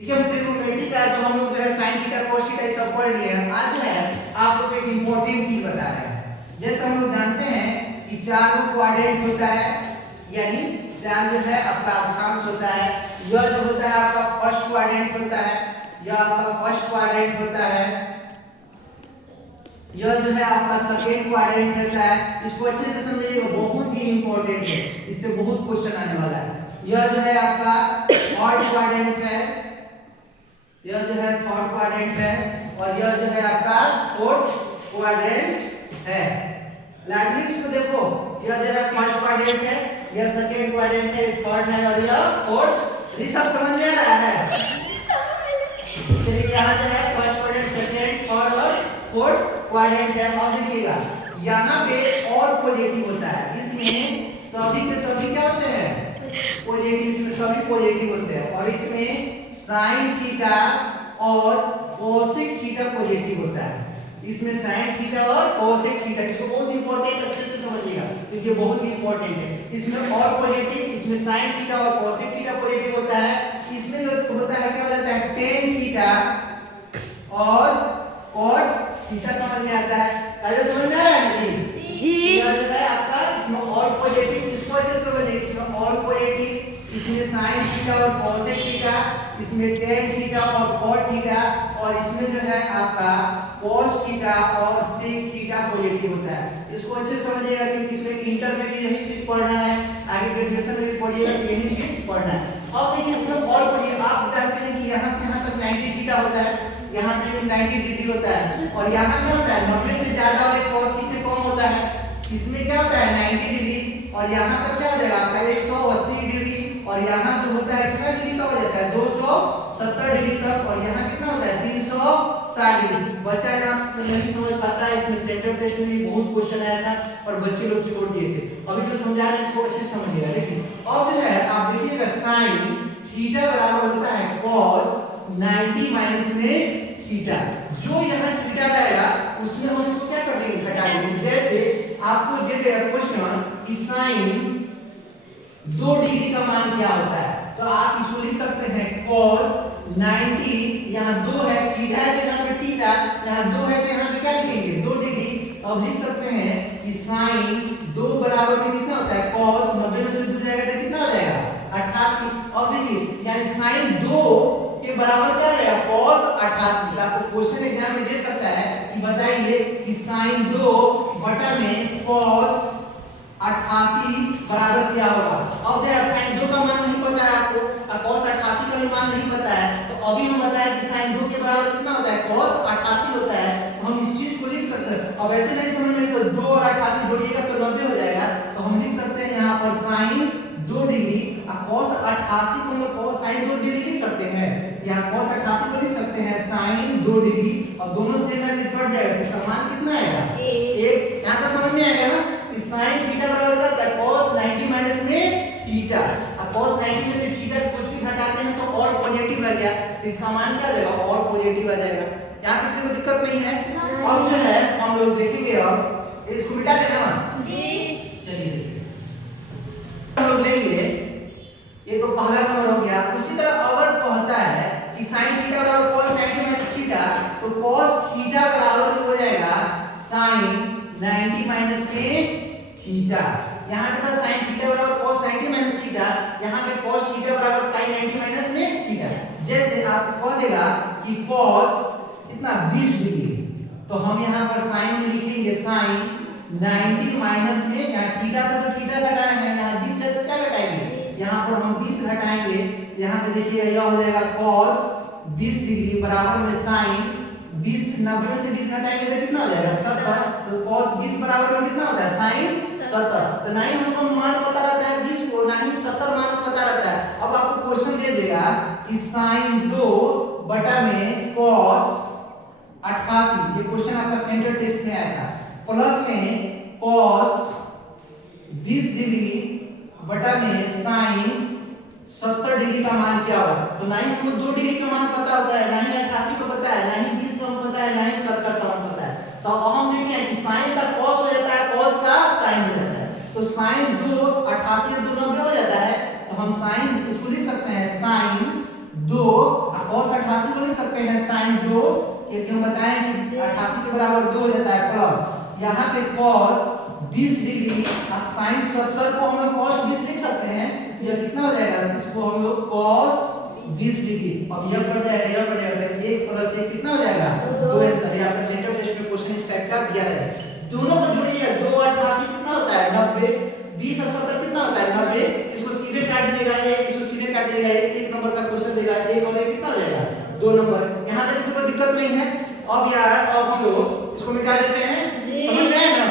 ठीक है, ट्रिग्नोमेट्री का जो हम लोग जो है sin थीटा cos थीटा ये सब पढ़ लिए हैं। आज जो है आप लोग को एक इंपॉर्टेंट चीज बता रहे हैं। जैसे हम लोग जानते हैं कि चार को क्वाड्रेंट होता है, यानी चार जो है आपका अक्षांश होता है। यह जो होता है आपका फर्स्ट क्वाड्रेंट होता है, यह आपका फर्स्ट क्वाड्रेंट होता है। यह जो है आपका सेकंड क्वाड्रेंट होता है। इसको अच्छे से समझिएगा, बहुत ही इंपॉर्टेंट है, इससे बहुत क्वेश्चन आने वाला है। यह जो है आपका थर्ड क्वाड्रेंट है, यह जो है थर्ड क्वाड्रेंट है, और यह जो है आपका फोर्थ क्वाड्रेंट है। लाडली इसको देखो, यह जो है फर्स्ट क्वाड्रेंट है, यह सेकंड क्वाड्रेंट है, थर्ड है और यह फोर्थ। ये सब समझ में आ रहा है? चलिए यहाँ जो है फर्स्ट क्वाड्रेंट, सेकंड, थर्ड और फोर्थ क्वाड्रेंट है। और देखिएगा यहाँ पे और पॉजिटिव होता है, इसमें सभी के सभी क्या होते हैं? पॉजिटिव, इसमें सभी पॉजिटिव होते हैं। और इसमें sin थीटा और cosec थीटा पॉजिटिव होता है। इसमें sin थीटा और cosec थीटा, इसको बहुत इंपॉर्टेंट अच्छे से समझिएगा क्योंकि ये बहुत ही इंपॉर्टेंट है। इसमें और पॉजिटिव, इसमें sin थीटा और cosec थीटा पॉजिटिव होता है। इसमें जो होता है क्या हो जाता है? tan थीटा और cot थीटा समझ में आता है। अरे समझ में आ रहा है जी? यह जो है आपका इसमें और पॉजिटिव, इसको अच्छे से समझिए, इसमें और पॉजिटिव, इसमें sin थीटा और cosec थीटा, इसमें tan थीटा और cot थीटा, और इसमें जो है आपका cos थीटा और sec थीटा पॉजिटिव होता है। इसको अच्छे से समझिएगा क्योंकि इसमें इंटर में भी यही चीज पढ़ना है, आगे ग्रेजुएशन में भी पढ़िएगा तो यही चीज पढ़ना है। अब देखिए इसमें और पढ़िए, आप जानते हैं कि यहाँ से यहाँ तक 90 थीटा होता है, यहाँ से 90 डिग्री होता है, और यहाँ क्या होता है? 90 से ज्यादा और 180 से कम होता है। इसमें क्या होता है? 90 डिग्री, और यहाँ तक क्या हो जाएगा आपका 180 डिग्री, और यहाँ जो होता है कितना डिग्री का हो जाता है? 270 डिग्री तक, और यहाँ कितना होता है? 360 डिग्री। बच्चा यहाँ तो नहीं समझ पाता है, इसमें सेंटर टेस्ट में भी बहुत क्वेश्चन आया था और बच्चे लोग छोड़ दिए थे। अभी जो समझा रहे हैं उसको अच्छे से समझिएगा। देखिए अब जो है आप देखिएगा sin थीटा बराबर होता है cos 90 माइनस में थीटा। जो यहाँ थीटा रहेगा उसमें हम इसको क्या कर देंगे? घटा देंगे। जैसे आपको दे देगा क्वेश्चन कि sin 2 डिग्री का मान क्या होता है, तो आप इसको लिख सकते हैं cos 90, यहाँ 2 है, थीटा है तो यहाँ पे थीटा, यहाँ 2 है तो यहाँ पे क्या लिखेंगे? 2 डिग्री। अब लिख सकते हैं कि sin 2 बराबर में कितना होता है? cos 90 में से 2 जाएगा तो कितना हो जाएगा? 88। अब देखिए यानी sin 2 के बराबर क्या आएगा? cos 88। आपको क्वेश्चन एग्जाम में दे सकता है कि बताइए कि sin 2 बटा में cos 88 बराबर क्या होगा? अब देखिए sin 2 का मान नहीं पता है आपको और cos 88 का भी मान नहीं पता है, तो अभी हम बताया कि sin 2 के बराबर कितना होता है? cos 88 होता है। तो हम इस चीज को लिख सकते हैं। अब ऐसे नहीं समझ में तो 2 और 88 जोड़िएगा तो 90 हो जाएगा, तो हम लिख सकते हैं यहाँ पर sin 2 डिग्री और cos 88 को हम cos sin 2 डिग्री लिख सकते हैं। यहाँ cos 88 को लिख सकते हैं sin 2 डिग्री, और दोनों से कट जाएगा तो इसका मान कितना आएगा? 1। यहाँ तो समझ में आएगा ना कि sin थीटा बराबर होता है cos 90 माइनस में थीटा। अब cos 90 में से थीटा कुछ भी घटाते हैं तो और पॉजिटिव आ गया, इसका मान क्या आ जाएगा? और पॉजिटिव आ जाएगा। यहाँ किसी को दिक्कत नहीं है। अब जो है हम लोग देखेंगे, अब इसको मिटा देना मान जी। चलिए देखिए हम लोग लेंगे, ये तो पहला नंबर हो गया। उसी तरह अगर कहता है कि sin थीटा बराबर cos 90 माइनस थीटा, तो cos थीटा बराबर हो जाएगा sin 90 माइनस में थीटा। यहाँ कितना? sin थीटा बराबर cos 90 माइनस थीटा, यहाँ पे cos थीटा बराबर sin 90 माइनस में थीटा। जैसे आपको कह देगा कि cos कितना 20 डिग्री, तो हम यहाँ पर sin में लिखेंगे sin 90 माइनस में, यहाँ थीटा था तो थीटा घटाए हैं, यहाँ 20 है तो क्या घटाएंगे? यहाँ पर हम 20 घटाएंगे। यहाँ पे देखिएगा यह हो जाएगा cos 20 डिग्री बराबर में sin 20, 90 में से 20 घटाएंगे तो कितना हो जाएगा? 70। तो cos 20 बराबर में कितना होता है? sin 70। तो ना ही हमको मान पता रहता है 20 को, ना ही 70 मान पता रहता है। अब आपको क्वेश्चन दे देगा कि sin 2 बटा में cos 88, ये क्वेश्चन आपका सेंटर टेस्ट में आया था, प्लस में cos 20 डिग्री बटा में sin 70 डिग्री का मान क्या होगा? तो ना ही हमको 2 डिग्री का मान पता होता है, ना ही 88 को पता है, ना ही 20 का पता है, ना ही 70 का मान पता है। तो अब हम देखें कि sin का cos हो जाता है, cos का sin हो जाता है। तो sin 2 88 से 2 90 हो जाता है, तो हम sin इसको लिख सकते हैं sin 2 cos लिख सकते हैं sin 2, क्योंकि हम बताएं कि 88 के बराबर 2 हो जाता है, प्लस यहाँ पे cos 20 डिग्री, sin 70 को हम लोग cos 20 लिख सकते हैं, तो यह कितना हो जाएगा, इसको हम लोग cos 20 डिग्री, अब यह पड़ जाएगा, यह पड़ जाएगा, 1 प्लस 1 कितना हो जाएगा 2 आंसर। ये आपका सेंटर टेस्ट में क्वेश्चन इस टाइप का दिया है। दोनों को जोड़िएगा, 2 और 88 कितना होता है 90, 20 और 70 कितना होता है 90, इसको सीधे काट दीजिएगा, इसको सीधे काट दीजिएगा, एक नंबर का क्वेश्चन देगा, एक और एक कितना हो जाएगा 2 नंबर। यहां तक किसी को दिक्कत नहीं है। अब यार अब हम लोग इसको मिटा देते हैं, समझ में आया ना।